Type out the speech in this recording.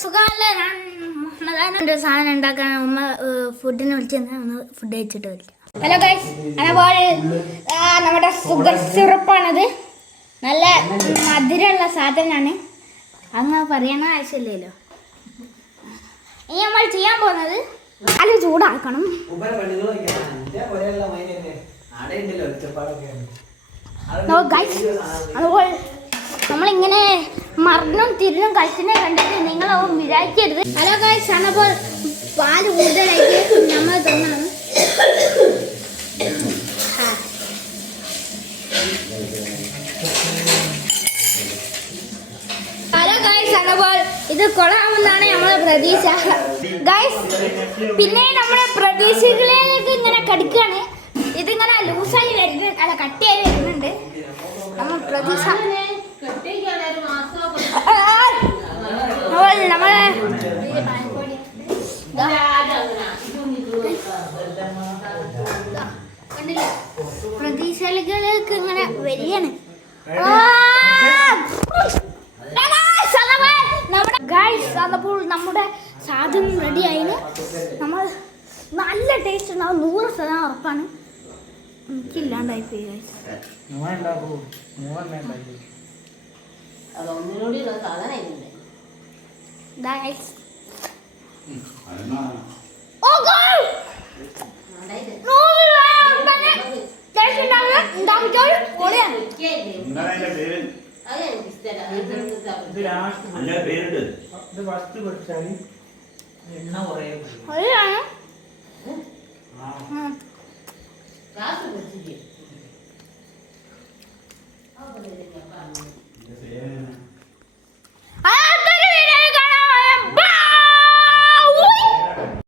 സുഖമല്ലേ? ഞാൻ മുഹമ്മദാനൊരു സാധനം ഉണ്ടാക്കാൻ ഉമ്മ ഫുഡിന് വിളിച്ചെന്ന് ഒന്ന് ഫുഡ് കഴിച്ചിട്ട് വിളിക്കാം. ഹലോ ഗൈസ്, അപ്പോൾ നമ്മുടെ ഷുഗർ സിറപ്പാണത്. നല്ല മധുരമുള്ള സാധനമാണ്. അങ്ങനെ പറയണ ആവശ്യമില്ലല്ലോ. ഇനി നമ്മൾ ചെയ്യാൻ പോകുന്നത് അത് ചൂടാക്കണം. അതുപോലെ നമ്മളിങ്ങനെ മറന്നും തിരിഞ്ഞും കളിച്ചിനെ കണ്ടിട്ട് നിങ്ങളാവും വിചാരിക്കരുത്. ഹലോ ഗൈസ്, അപ്പോൾ പാല് കൂടുതലായിട്ട് നമ്മൾ തോന്നണം. ഹലോ ഗൈസ്, അപ്പോൾ ഇത് കൊള്ളാമെന്നാണ് നമ്മളെ പ്രതീക്ഷ. ഗൈസ്, പിന്നെ നമ്മുടെ പ്രതീക്ഷകളിലേക്ക് ഇങ്ങനെ കടിക്കുകയാണ്. ഇതിങ്ങനെ ലൂസായി വരുന്നുണ്ട്, അല്ല കട്ടിയായി വരുന്നുണ്ട്. നമ്മൾ പ്രതീക്ഷ നമ്മളെ പ്രതീക്ഷകളിലേക്ക് ഇങ്ങനെ വരികയാണ്. അപ്പോൾ നമ്മുടെ സാധനം റെഡി ആയിന്. നമ്മൾ നല്ല ടേസ്റ്റ് ഉണ്ടാവും, 100% ഉറപ്പാണ്. എനിക്കില്ലാണ്ടായി പോയി